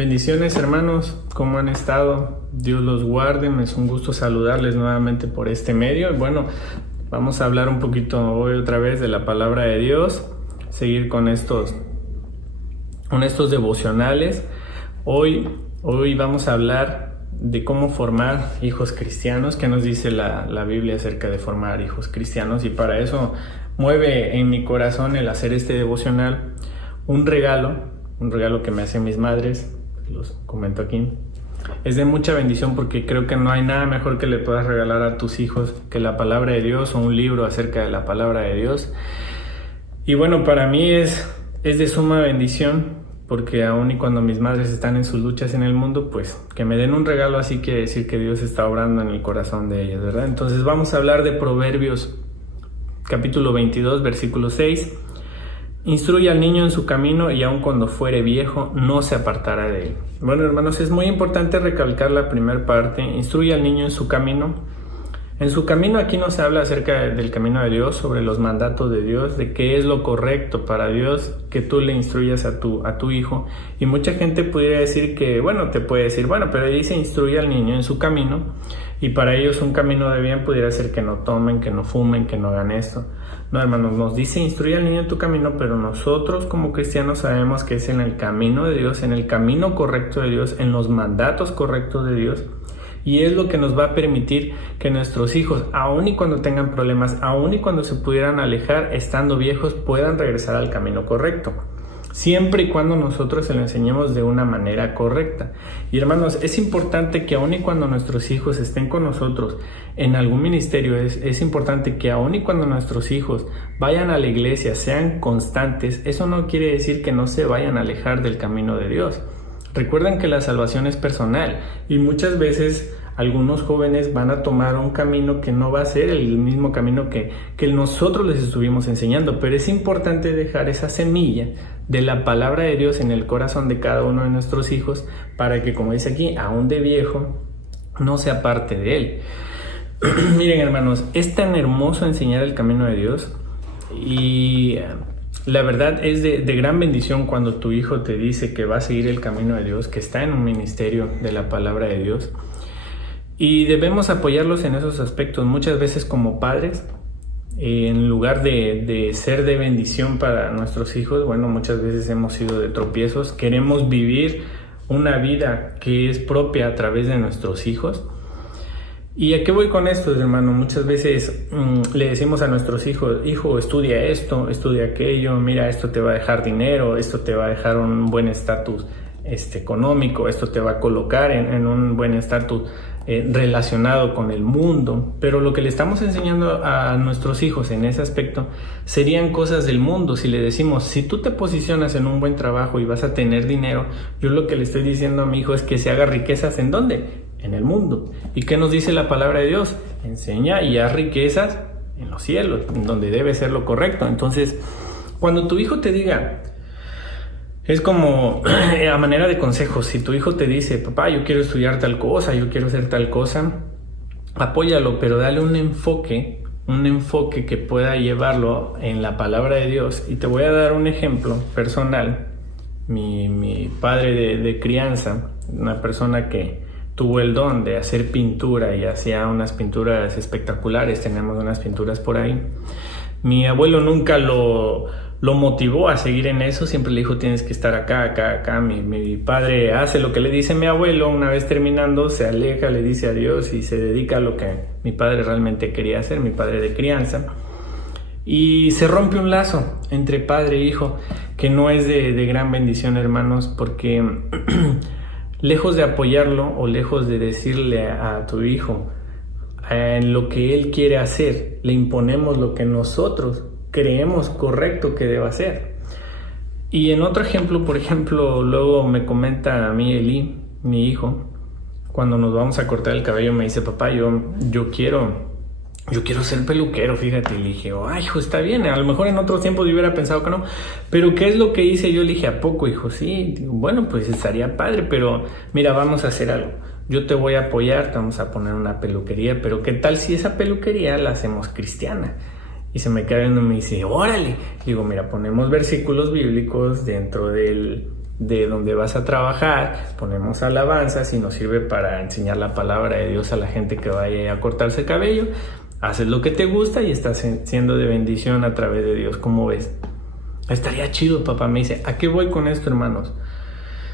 Bendiciones, hermanos, ¿cómo han estado? Dios los guarde, me es un gusto saludarles nuevamente por este medio. Y bueno, vamos a hablar un poquito hoy otra vez de la palabra de Dios, seguir con estos devocionales. Hoy vamos a hablar de cómo formar hijos cristianos. ¿Qué nos dice la Biblia acerca de formar hijos cristianos? Y para eso mueve en mi corazón el hacer este devocional un regalo que me hacen mis madres. Los comento aquí. Es de mucha bendición porque creo que no hay nada mejor que le puedas regalar a tus hijos que la palabra de Dios o un libro acerca de la palabra de Dios. Y bueno, para mí es de suma bendición porque aun y cuando mis madres están en sus luchas en el mundo, pues que me den un regalo así quiere decir que Dios está obrando en el corazón de ellas, ¿verdad? Entonces vamos a hablar de Proverbios capítulo 22, versículo 6. Instruye al niño en su camino y aun cuando fuere viejo no se apartará de él. Bueno, hermanos, es muy importante recalcar la primera parte. Instruye al niño en su camino. En su camino aquí nos habla acerca del camino de Dios, sobre los mandatos de Dios, de qué es lo correcto para Dios que tú le instruyas a tu hijo. Y mucha gente pudiera decir que, te puede decir, pero dice instruye al niño en su camino. Y para ellos un camino de bien pudiera ser que no tomen, que no fumen, que no hagan esto. No, hermanos, nos dice instruye al niño en tu camino, pero nosotros como cristianos sabemos que es en el camino de Dios, en el camino correcto de Dios, en los mandatos correctos de Dios. Y es lo que nos va a permitir que nuestros hijos, aun y cuando tengan problemas, aun y cuando se pudieran alejar estando viejos, puedan regresar al camino correcto. Siempre y cuando nosotros se lo enseñemos de una manera correcta. Y hermanos, es importante que aun y cuando nuestros hijos estén con nosotros en algún ministerio, es importante que aun y cuando nuestros hijos vayan a la iglesia, sean constantes, eso no quiere decir que no se vayan a alejar del camino de Dios. Recuerden que la salvación es personal y muchas veces algunos jóvenes van a tomar un camino que no va a ser el mismo camino que nosotros les estuvimos enseñando, pero es importante dejar esa semilla de la palabra de Dios en el corazón de cada uno de nuestros hijos para que, como dice aquí, aún de viejo, no se aparte de él. Miren, hermanos, es tan hermoso enseñar el camino de Dios y la verdad es de gran bendición cuando tu hijo te dice que va a seguir el camino de Dios, que está en un ministerio de la palabra de Dios. Y debemos apoyarlos en esos aspectos. Muchas veces como padres, en lugar de ser de bendición para nuestros hijos, muchas veces hemos sido de tropiezos. Queremos vivir una vida que es propia a través de nuestros hijos. ¿Y a qué voy con esto, hermano? Muchas veces le decimos a nuestros hijos, hijo, estudia esto, estudia aquello, mira, esto te va a dejar dinero, esto te va a dejar un buen estatus económico, esto te va a colocar en un buen estatus relacionado con el mundo. Pero lo que le estamos enseñando a nuestros hijos en ese aspecto serían cosas del mundo. Si le decimos, si tú te posicionas en un buen trabajo y vas a tener dinero, yo lo que le estoy diciendo a mi hijo es que se haga riquezas, ¿en dónde? En el mundo. ¿Y qué nos dice la palabra de Dios? Enseña y haz riquezas en los cielos, donde debe ser lo correcto. Entonces, cuando tu hijo te diga, es como a manera de consejo, si tu hijo te dice, papá, yo quiero estudiar tal cosa, yo quiero hacer tal cosa, apóyalo, pero dale un enfoque que pueda llevarlo en la palabra de Dios. Y te voy a dar un ejemplo personal. Mi padre de crianza, una persona que tuvo el don de hacer pintura y hacía unas pinturas espectaculares, tenemos unas pinturas por ahí. Mi abuelo nunca lo motivó a seguir en eso, siempre le dijo tienes que estar acá. Mi padre hace lo que le dice mi abuelo, una vez terminando se aleja, le dice adiós y se dedica a lo que mi padre realmente quería hacer, mi padre de crianza. Y se rompe un lazo entre padre e hijo que no es de gran bendición, hermanos, porque lejos de apoyarlo o lejos de decirle a tu hijo en lo que él quiere hacer, le imponemos lo que nosotros creemos correcto que deba hacer. Y en otro ejemplo, por ejemplo, luego me comenta a mí Eli, mi hijo, cuando nos vamos a cortar el cabello, me dice, papá, yo quiero ser peluquero, fíjate. Y le dije, hijo, está bien, a lo mejor en otros tiempos yo hubiera pensado que no, pero ¿qué es lo que hice? Yo le dije, ¿a poco, hijo? Sí, digo, pues estaría padre, pero mira, vamos a hacer algo. Yo te voy a apoyar, te vamos a poner una peluquería, pero ¿qué tal si esa peluquería la hacemos cristiana? Y se me queda viendo y me dice, órale. Digo, mira, ponemos versículos bíblicos dentro del de donde vas a trabajar, ponemos alabanzas y nos sirve para enseñar la palabra de Dios a la gente que vaya a cortarse el cabello. Haces lo que te gusta y estás siendo de bendición a través de Dios. ¿Cómo ves? Estaría chido, papá. Me dice, ¿a qué voy con esto, hermanos?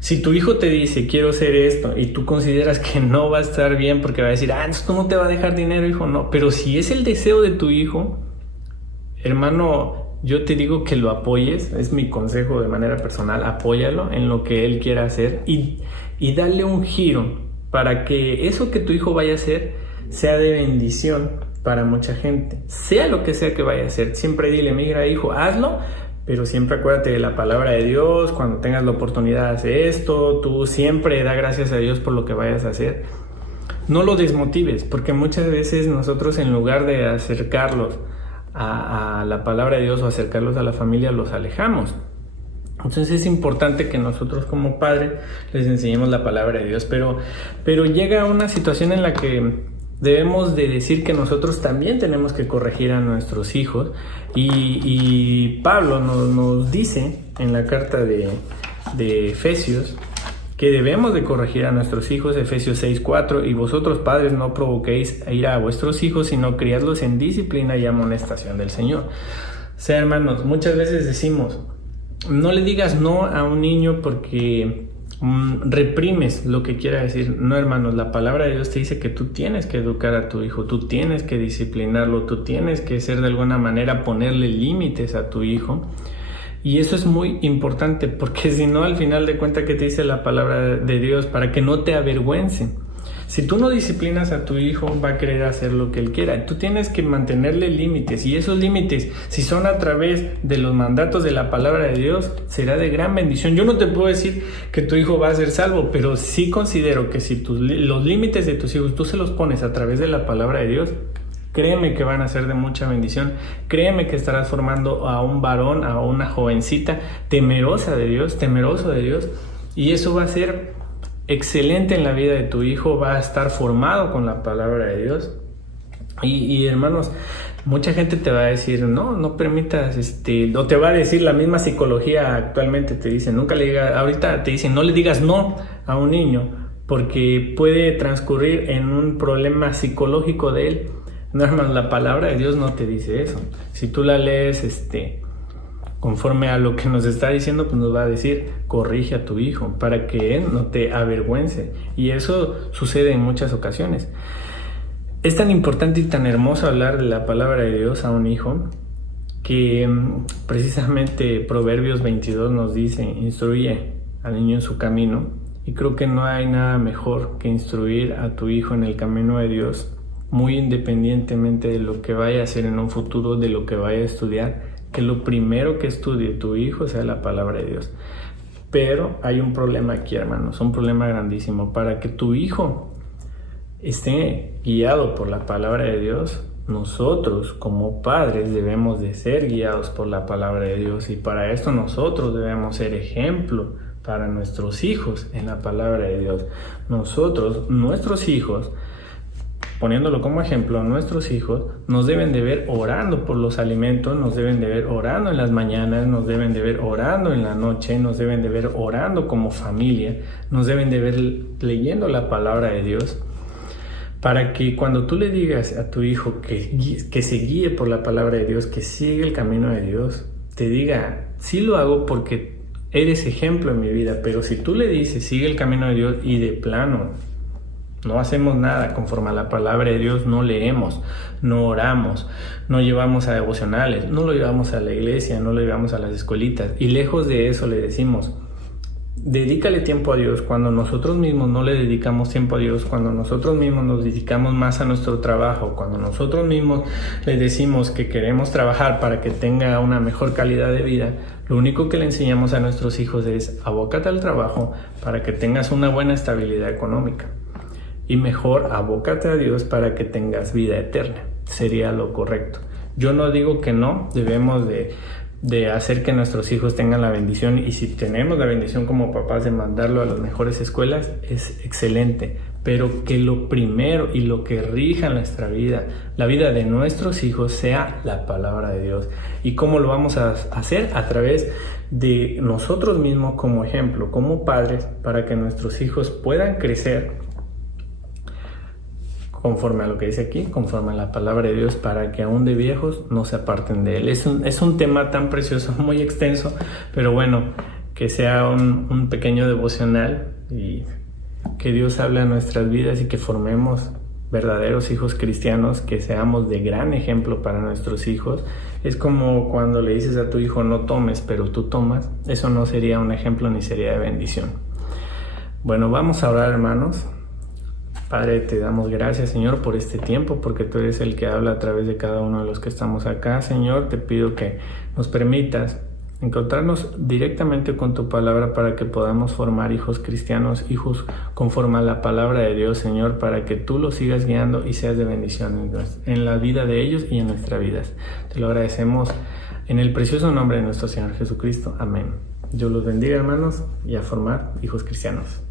Si tu hijo te dice, quiero hacer esto, y tú consideras que no va a estar bien porque va a decir, esto no te va a dejar dinero, hijo, no. Pero si es el deseo de tu hijo, hermano, yo te digo que lo apoyes. Es mi consejo de manera personal. Apóyalo en lo que él quiera hacer y dale un giro para que eso que tu hijo vaya a hacer sea de bendición para mucha gente. Sea lo que sea que vaya a hacer, siempre dile, mira, hijo, hazlo, pero siempre acuérdate de la palabra de Dios. Cuando tengas la oportunidad, hace esto. Tú siempre da gracias a Dios por lo que vayas a hacer. No lo desmotives, porque muchas veces nosotros, en lugar de acercarlos a la palabra de Dios o acercarlos a la familia, los alejamos. Entonces es importante que nosotros como padres les enseñemos la palabra de Dios, pero llega una situación en la que debemos de decir que nosotros también tenemos que corregir a nuestros hijos, y Pablo nos dice en la carta de Efesios que debemos de corregir a nuestros hijos. Efesios 6:4, y vosotros, padres, no provoquéis a ira a vuestros hijos, sino criadlos en disciplina y amonestación del Señor. O sea, hermanos, muchas veces decimos, no le digas no a un niño porque reprimes lo que quiera decir. No, hermanos, la palabra de Dios te dice que tú tienes que educar a tu hijo, tú tienes que disciplinarlo, tú tienes que ser de alguna manera, ponerle límites a tu hijo. Y eso es muy importante, porque si no, al final de cuentas, ¿qué te dice la palabra de Dios? Para que no te avergüencen. Si tú no disciplinas a tu hijo, va a querer hacer lo que él quiera. Tú tienes que mantenerle límites, y esos límites, si son a través de los mandatos de la palabra de Dios, será de gran bendición. Yo no te puedo decir que tu hijo va a ser salvo, pero sí considero que si los límites de tus hijos tú se los pones a través de la palabra de Dios, créeme que van a ser de mucha bendición. Créeme que estarás formando a un varón, a una jovencita temerosa de Dios, temeroso de Dios, y eso va a ser excelente en la vida de tu hijo. Va a estar formado con la palabra de Dios. Y hermanos, mucha gente te va a decir, no permitas, o te va a decir la misma psicología actualmente, te dicen, ahorita te dicen, no le digas no a un niño, porque puede transcurrir en un problema psicológico de él. No, hermanos, la palabra de Dios no te dice eso. Si tú la lees, conforme a lo que nos está diciendo, pues nos va a decir, corrige a tu hijo para que él no te avergüence. Y eso sucede en muchas ocasiones. Es tan importante y tan hermoso hablar de la palabra de Dios a un hijo, que precisamente Proverbios 22 nos dice, instruye al niño en su camino. Y creo que no hay nada mejor que instruir a tu hijo en el camino de Dios, muy independientemente de lo que vaya a hacer en un futuro, de lo que vaya a estudiar, que lo primero que estudie tu hijo sea la palabra de Dios. Pero hay un problema aquí, hermanos, un problema grandísimo. Para que tu hijo esté guiado por la palabra de Dios, nosotros como padres debemos de ser guiados por la palabra de Dios, y para esto nosotros debemos ser ejemplo para nuestros hijos en la palabra de Dios. Nuestros hijos, poniéndolo como ejemplo, nuestros hijos nos deben de ver orando por los alimentos, nos deben de ver orando en las mañanas, nos deben de ver orando en la noche, nos deben de ver orando como familia, nos deben de ver leyendo la palabra de Dios, para que cuando tú le digas a tu hijo que se guíe por la palabra de Dios, que siga el camino de Dios, te diga, sí lo hago porque eres ejemplo en mi vida. Pero si tú le dices, sigue el camino de Dios, y de plano no hacemos nada conforme a la palabra de Dios, no leemos, no oramos, no llevamos a devocionales, no lo llevamos a la iglesia, no lo llevamos a las escuelitas, y lejos de eso le decimos, dedícale tiempo a Dios, cuando nosotros mismos no le dedicamos tiempo a Dios, cuando nosotros mismos nos dedicamos más a nuestro trabajo, cuando nosotros mismos le decimos que queremos trabajar para que tenga una mejor calidad de vida, lo único que le enseñamos a nuestros hijos es, abócate al trabajo para que tengas una buena estabilidad económica. Y mejor, abócate a Dios para que tengas vida eterna. Sería lo correcto. Yo no digo que no, debemos de hacer que nuestros hijos tengan la bendición, y si tenemos la bendición como papás de mandarlo a las mejores escuelas, es excelente. pero que lo primero y lo que rija nuestra vida, la vida de nuestros hijos, sea la palabra de Dios. ¿Y cómo lo vamos a hacer? A través de nosotros mismos como ejemplo, como padres, para que nuestros hijos puedan crecer conforme a lo que dice aquí, conforme a la palabra de Dios, para que aún de viejos no se aparten de él. Es un tema tan precioso, muy extenso, pero bueno, que sea un pequeño devocional y que Dios hable a nuestras vidas y que formemos verdaderos hijos cristianos, que seamos de gran ejemplo para nuestros hijos. Es como cuando le dices a tu hijo no tomes, pero tú tomas. Eso no sería un ejemplo ni sería de bendición. Bueno, vamos a orar, hermanos. Padre, te damos gracias, Señor, por este tiempo, porque tú eres el que habla a través de cada uno de los que estamos acá. Señor, te pido que nos permitas encontrarnos directamente con tu palabra para que podamos formar hijos cristianos, hijos conforme a la palabra de Dios, Señor, para que tú los sigas guiando y seas de bendición en la vida de ellos y en nuestras vidas. Te lo agradecemos en el precioso nombre de nuestro Señor Jesucristo. Amén. Dios los bendiga, hermanos, y a formar hijos cristianos.